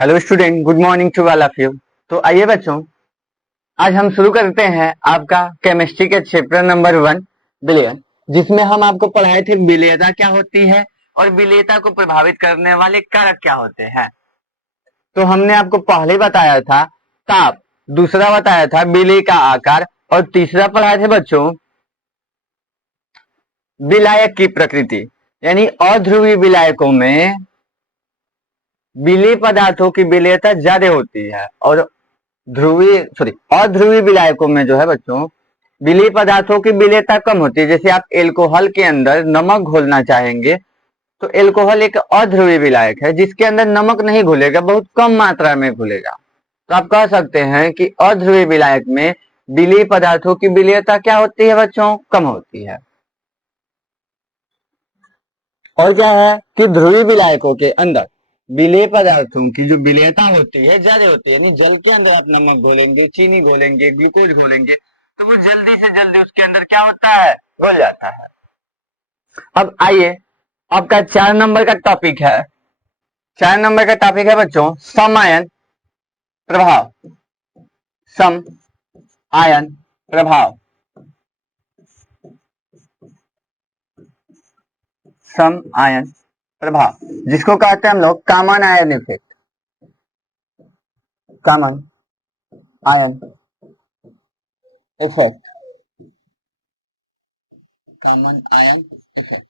Hello student, good morning to all of you. तो आइए बच्चों, आज हम शुरू करते हैं आपका केमिस्ट्री के चैप्टर नंबर 1 विलयन, जिसमें हम आपको पढ़ाए थे विलेयता क्या होती है और विलेयता को प्रभावित करने वाले कारक क्या होते हैं। तो हमने आपको पहले बताया था ताप, दूसरा बताया था विलेय का आकार और तीसरा पढ़ाए थे बच्चों विलायक की प्रकृति। यानी अध्रुवीय विलायकों में विलेय पदार्थों की विलेयता ज्यादा होती है और अध्रुवीय विलायकों में जो है बच्चों विलेय पदार्थों की विलेयता कम होती है। जैसे आप एल्कोहल के अंदर नमक घोलना चाहेंगे तो एल्कोहल एक अध्रुवीय विलायक है जिसके अंदर नमक नहीं घुलेगा, बहुत कम मात्रा में घुलेगा। तो आप कह सकते हैं कि अध्रुवीय विलायक में विलेय पदार्थों की विलेयता क्या होती है बच्चों, कम होती है। और क्या है कि ध्रुवीय विलायकों के अंदर विलेय पदार्थों की जो विलेयता होती है ज्यादा होती है। यानी जल के अंदर आप नमक घोलेंगे, चीनी घोलेंगे, ग्लूकोज घोलेंगे तो वो जल्दी से जल्दी उसके अंदर क्या होता है, घुल जाता है। अब आइए, आपका 4 नंबर का टॉपिक है। 4 नंबर का टॉपिक है बच्चों सम आयन प्रभाव। सम आयन प्रभाव। सम आयन प्रभाव जिसको कहते हैं हम लोग common ion effect. Common ion effect. Common ion effect.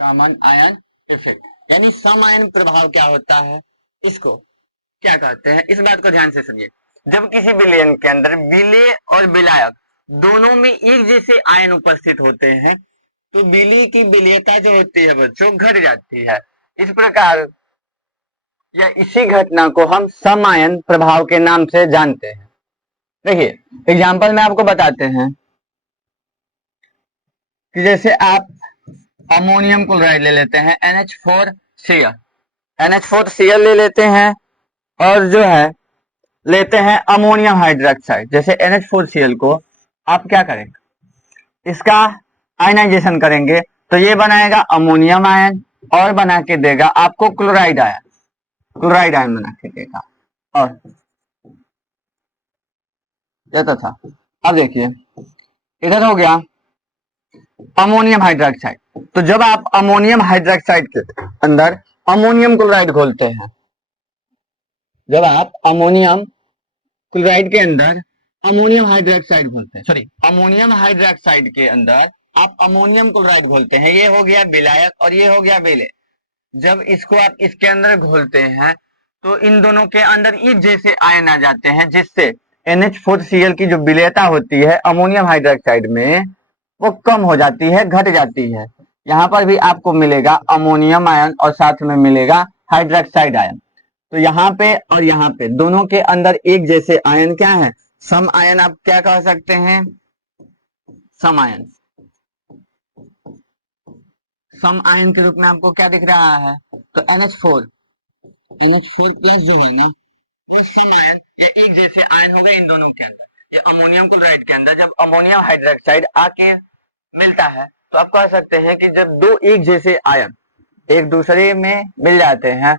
Common ion effect यानी सम आयन प्रभाव क्या होता है, इसको क्या कहते हैं, इस बात को ध्यान से सुनिए। जब किसी विलयन के अंदर विलेय और विलायक दोनों में एक जैसे आयन उपस्थित होते हैं तो विलेय की विलेयता जो होती है बच्चों घट जाती है। इस प्रकार या इसी घटना को हम सम आयन प्रभाव के नाम से जानते हैं। देखिए एग्जाम्पल में आपको बताते हैं कि जैसे आप अमोनियम क्लोराइड ले लेते हैं NH4Cl। NH4Cl ले लेते हैं और जो है लेते हैं अमोनियम हाइड्रोक्साइड। जैसे NH4Cl को आप क्या करेंगे, इसका आयनाइजेशन करेंगे तो ये बनाएगा अमोनियम आयन और बना के देगा आपको क्लोराइड आयन। क्लोराइड आयन बना के देगा। और ये तो था। अब देखिए इधर हो गया अमोनियम हाइड्रोक्साइड। तो जब आप अमोनियम हाइड्रोक्साइड के अंदर अमोनियम क्लोराइड घोलते हैं, जब आप अमोनियम क्लोराइड के अंदर अमोनियम हाइड्रोक्साइड घोलते हैं, सॉरी अमोनियम हाइड्रोक्साइड के अंदर आप अमोनियम क्लोराइड घोलते हैं, ये हो गया विलायक और ये हो गया विलेय। जब इसको आप इसके अंदर घोलते हैं तो इन दोनों के अंदर एक जैसे आयन आ जाते हैं जिससे NH4Cl की जो विलेयता होती है अमोनियम हाइड्रोक्साइड में वो कम हो जाती है, घट जाती है। यहाँ पर भी आपको मिलेगा अमोनियम आयन और साथ में मिलेगा हाइड्रोक्साइड आयन। तो यहाँ पे और यहाँ पे दोनों के अंदर एक जैसे आयन क्या है, सम आयन। आप क्या कह सकते हैं, सम आयन। सम आयन के रूप में आपको क्या दिख रहा है, तो NH4 प्लस जो है ना वो सम आयन या एक जैसे आयन होगा इन दोनों के अंदर। ये अमोनियम क्लोराइड के अंदर जब अमोनियम हाइड्रोक्साइड आके मिलता है तो आप कह सकते हैं कि जब दो एक जैसे आयन एक दूसरे में मिल जाते हैं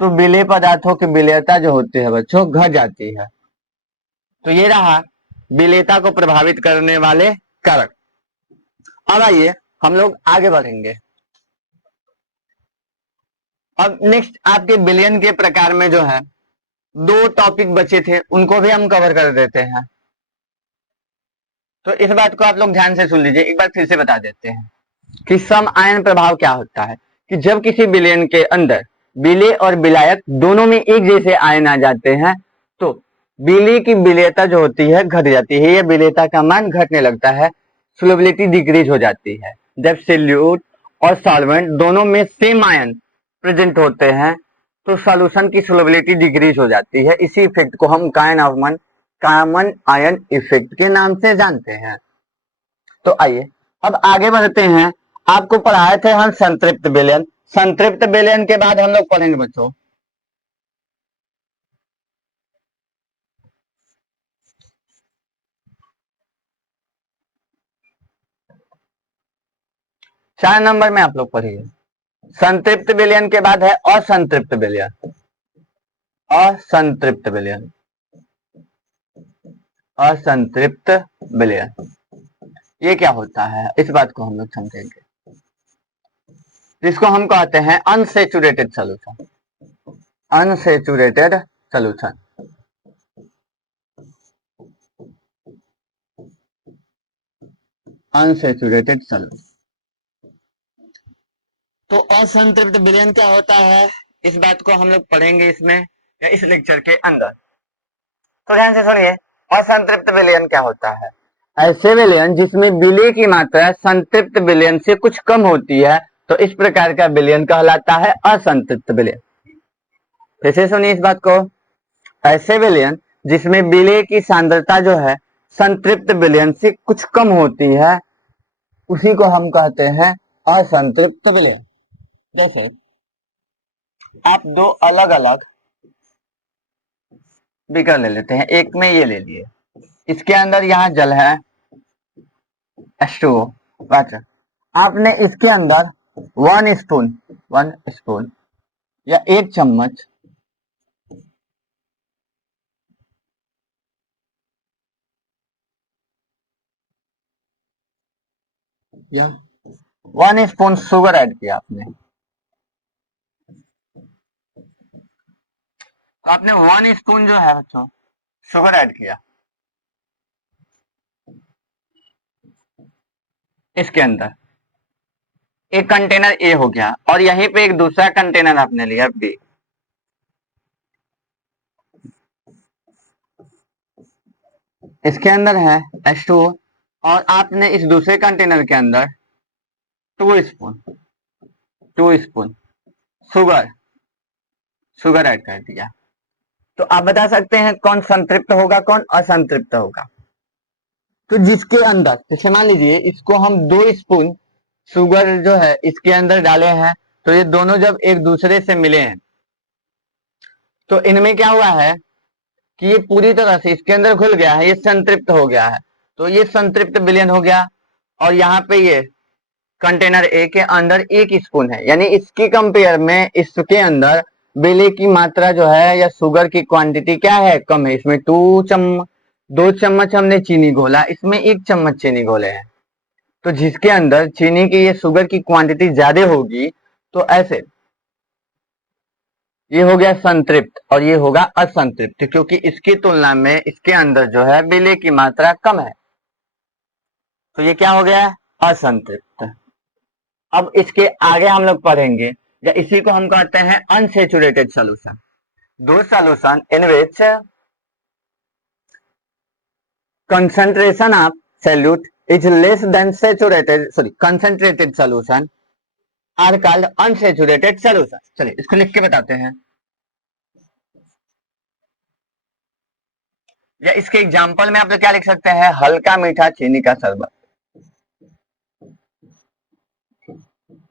तो विलेय पदार्थों की विलेयता जो होती है बच्चों घट जाती है। तो ये रहा विलेयता को प्रभावित करने वाले कारक। अब आइए हम लोग आगे बढ़ेंगे। अब नेक्स्ट आपके विलयन के प्रकार में जो है 2 टॉपिक बचे थे उनको भी हम कवर कर देते हैं। तो इस बात को आप लोग ध्यान से सुन लीजिए, एक बार फिर से बता देते हैं कि सम आयन प्रभाव क्या होता है। कि जब किसी विलयन के अंदर विलेय और विलायक दोनों में एक जैसे आयन आ जाते हैं तो विलेय की विलेयता जो होती है घट जाती है, यह विलेयता का मान घटने लगता है, सोल्युबिलिटी डिक्रीज हो जाती है। जब सॉल्यूट और सॉल्वेंट दोनों में सेम आयन प्रेजेंट होते हैं तो सॉल्यूशन की सोल्युबिलिटी डिक्रीज हो जाती है। इसी इफेक्ट को हम कॉमन आयन इफेक्ट के नाम से जानते हैं। तो आइए अब आगे बढ़ते हैं। आपको पढ़ाए थे हम संतृप्त विलयन। संतृप्त विलयन के बाद हम लोग पढ़ेंगे बच्चों चार नंबर में आप लोग पढ़िए संतृप्त विलयन के बाद है असंतृप्त विलयन। असंतृप्त विलयन, असंतृप्त विलयन, ये क्या होता है इस बात को हम लोग समझेंगे। जिसको हम कहते हैं unsaturated solution, unsaturated solution. Unsaturated solution. तो असंतृप्त विलयन क्या होता है, इस बात को हम लोग पढ़ेंगे इसमें या इस लेक्चर के अंदर। तो ध्यान से सुनिए, असंतृप्त विलयन क्या होता है। ऐसे विलयन जिसमें विलय की मात्रा संतृप्त विलयन से कुछ कम होती है, तो इस प्रकार का विलयन कहलाता है असंतृप्त विलयन। फिर सुनिए इस बात को, ऐसे विलयन जिसमें विलय की सांद्रता जो है संतृप्त विलयन से कुछ कम होती है, उसी को हम कहते हैं असंतृप्त विलयन। जैसे आप दो अलग अलग बीकर ले लेते हैं, एक में ये ले लिए, इसके अंदर यहाँ जल है H2O, आपने इसके अंदर 1 स्पून या 1 चम्मच या 1 स्पून शुगर ऐड किया आपने, तो आपने 1 स्पून जो है बच्चों शुगर ऐड किया इसके अंदर, एक कंटेनर ए हो गया और यहीं पे एक दूसरा कंटेनर आपने लिया बी। इसके अंदर है H2O और आपने इस दूसरे कंटेनर के अंदर 2 स्पून शुगर ऐड कर दिया। तो आप बता सकते हैं कौन संतृप्त होगा कौन असंतृप्त होगा। तो जिसके अंदर, जैसे मान लीजिए इसको हम 2 स्पून शुगर जो है इसके अंदर डाले हैं, तो ये दोनों जब एक दूसरे से मिले हैं तो इनमें क्या हुआ है कि ये पूरी तरह से इसके अंदर घुल गया है, ये संतृप्त हो गया है, तो ये संतृप्त विलयन हो गया। और यहाँ पे ये कंटेनर ए के अंदर 1 स्पून है, यानी इसके कंपेयर में इसके अंदर विलय की मात्रा जो है या शुगर की क्वांटिटी क्या है, कम है। इसमें 2 चम्मच हमने चीनी घोला, इसमें 1 चम्मच चीनी घोले हैं, तो जिसके अंदर चीनी की ये शुगर की क्वांटिटी ज्यादा होगी, तो ऐसे ये हो गया संतृप्त और ये होगा असंतृप्त, क्योंकि इसकी तुलना में इसके अंदर जो है विलय की मात्रा कम है, तो ये क्या हो गया असंतृप्त। अब इसके आगे हम लोग पढ़ेंगे, या इसी को हम कहते हैं अनसेचुरेटेड सोल्यूशन। दो solution in which concentration of solute is less than concentrated solution are called unsaturated solution। चलिए इसको लिख के बताते हैं, या इसके एग्जांपल में आप लोग क्या लिख सकते हैं, हल्का मीठा चीनी का शरबत,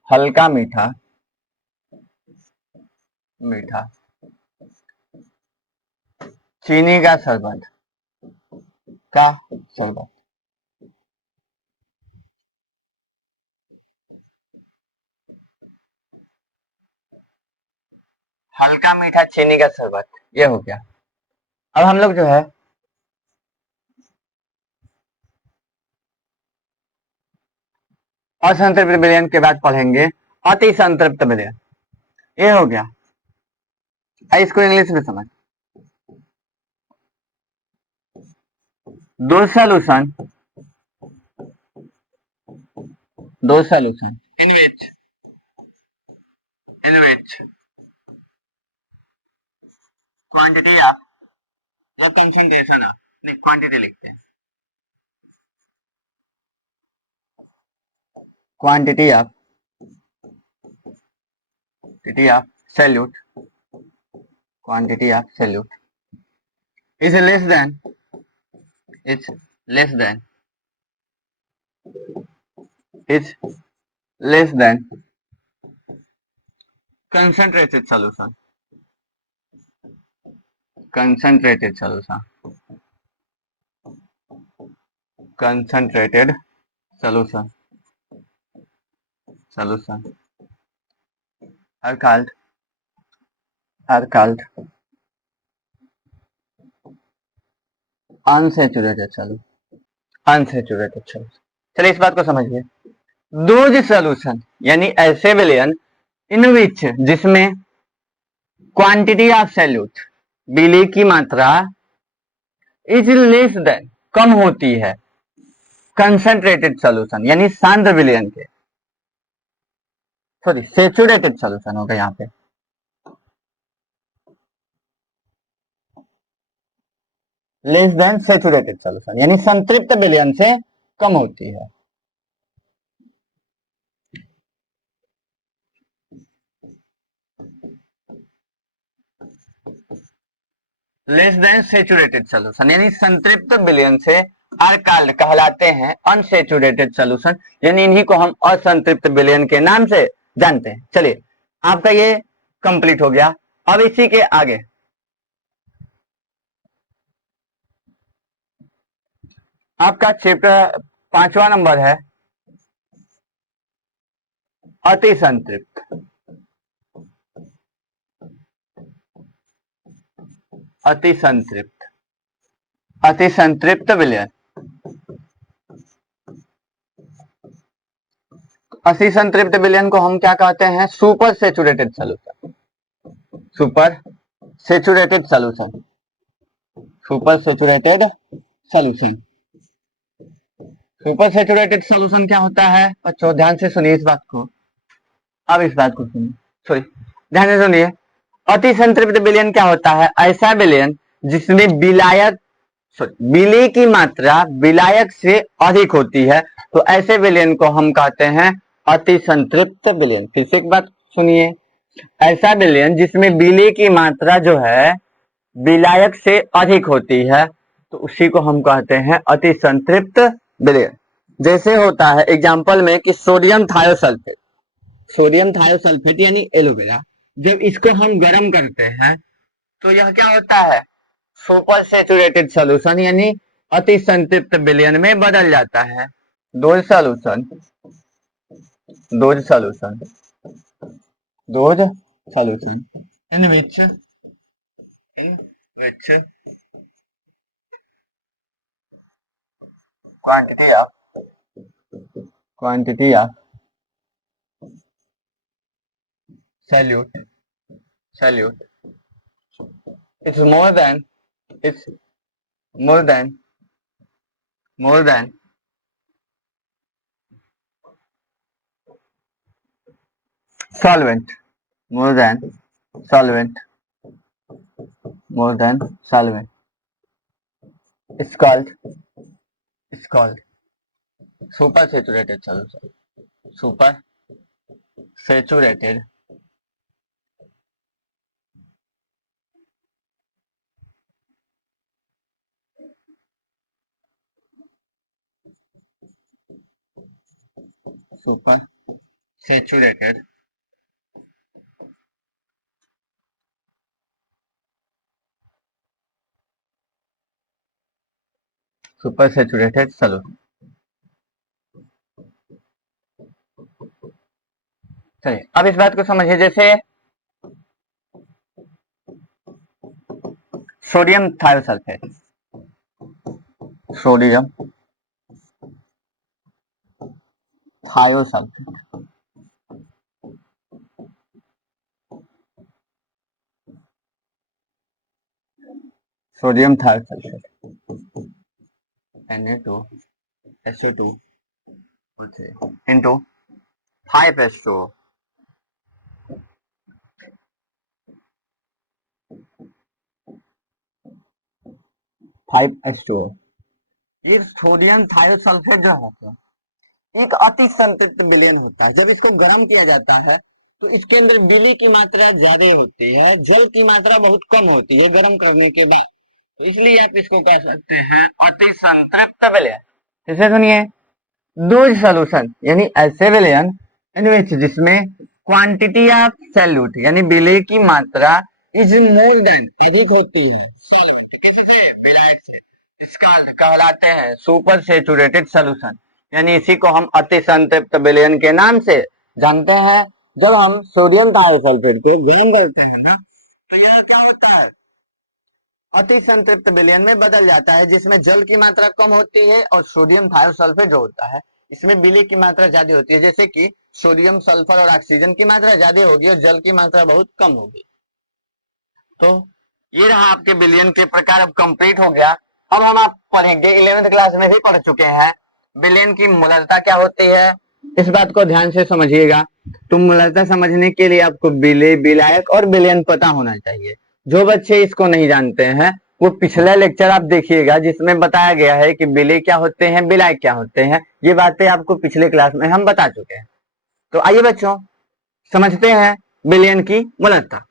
हल्का मीठा चीनी का शरबत हल्का मीठा चीनी का शरबत, ये हो गया। अब हम लोग जो है असंतृप्त विलयन के बाद पढ़ेंगे अति संतृप्त विलयन, ये हो गया। इसको इंग्लिश में समझ, दो solution in which quantity of या कंसंट्रेशन ऑफ, नहीं क्वांटिटी लिखते हैं, quantity of salute is less than concentrated solution concentrated solution concentrated solution are called are called unsaturated solution, unsaturated solution। चलिए इस बात को समझिए। दोज सॉल्यूशन यानी ऐसे विलयन इन विच जिसमें क्वांटिटी ऑफ सैल्यूट बिली की मात्रा इज लेस देन कम होती है कंसंट्रेटेड सॉल्यूशन यानी सांद्र विलयन के, सॉरी सेचुरेटेड सॉल्यूशन होगा यहाँ पे, लेस देन सेचुरेटेड सॉल्यूशन यानी संतृप्त विलयन से कम होती है। लेस देन सेचुरेटेड सॉल्यूशन यानी संतृप्त विलयन से आर कॉल्ड कहलाते हैं अनसेचुरेटेड सॉल्यूशन यानी इन्हीं को हम असंतृप्त विलयन के नाम से जानते हैं। चलिए आपका ये कंप्लीट हो गया। अब इसी के आगे आपका चैप्टर 5वां नंबर है अति संतृप्त। अति संतृप्त, अति संतृप्त विलयन। अति संतृप्त विलयन को हम क्या कहते हैं? Super saturated solution, super saturated solution, super saturated solution. Super saturated solution क्या होता है बच्चों? ध्यान से सुनिए इस बात को, अब इस बात को सुनिए, सॉरी ध्यान से सुनिए। अति संतृप्त विलयन क्या होता है? ऐसा विलयन जिसमें विलायक विलय की मात्रा विलायक से अधिक होती है, तो ऐसे विलयन को हम कहते हैं अति संतृप्त विलयन। फिर से एक बात सुनिए, ऐसा विलयन जिसमें विलय की मात्रा जो है विलायक से अधिक होती है, तो उसी को हम कहते हैं अति संतृप्त विलयन। जैसे होता है एग्जाम्पल में कि सोडियम थायोसल्फेट, सोडियम थायोसल्फेट यानी एलोवेरा, जब इसको हम गर्म करते हैं तो यह क्या होता है? सुपर सेचुरेटेड सॉल्यूशन यानी अति संतृप्त विलयन में बदल जाता है। Dose solution, dose solution, dose solution in which quantity of solute it's more than solvent, more than solvent, more than solvent, it's called super saturated solution, super saturated super saturated super saturated solution. चलिए अब इस बात को समझिए, जैसे sodium thiosulphate, sodium thiosulphate, sodium thiosulphate Na2SO2 into 5H2O, 5H2O। ये sodium thiosulphate जो है एक अति संतृप्त विलयन होता है। जब इसको गर्म किया जाता है तो इसके अंदर बिली की मात्रा ज्यादा होती है, जल की मात्रा बहुत कम होती है गर्म करने के बाद, तो इसलिए आप इसको कह सकते हैं अति संतृप्त विलयन। जैसे सुनिए, डोज सॉल्यूशन यानी ऐसे विलयन इन विच जिसमें क्वांटिटी ऑफ सैल्यूट यानी विलय की मात्रा इज मोर देन अधिक होती है सॉल्वेंट, किससे? विलायक से, इसका कहलाते हैं सुपर सेचुरेटेड सॉल्यूशन यानी इसी को हम अति संतृप्त विलयन के नाम से जानते हैं जब हम सोडियम थायोसल्फेट को गर्म करते हैं ना, तो यह क्या होता है, अति संतृप्त विलयन में बदल जाता है, जिसमें जल की मात्रा कम होती है और सोडियम थायोसल्फेट जो होता है इसमें विलय की मात्रा ज्यादा होती है। जैसे कि सोडियम सल्फर और ऑक्सीजन की मात्रा ज्यादा होगी और जल की मात्रा बहुत कम होगी। तो ये रहा आपके विलयन के प्रकार, अब कंप्लीट हो गया। अब हम आप पढ़ेंगे, 11th क्लास में भी पढ़ चुके हैं, विलयन की मूलरता क्या होती है, इस बात को ध्यान से समझिएगा। तो मूलरता समझने के लिए आपको विलय, विलायक और विलयन पता होना चाहिए। जो बच्चे इसको नहीं जानते हैं वो पिछला लेक्चर आप देखिएगा, जिसमें बताया गया है कि विलय क्या होते हैं, विलायक क्या होते हैं। ये बातें आपको पिछले क्लास में हम बता चुके हैं। तो आइए बच्चों समझते हैं विलयन की मूलरता।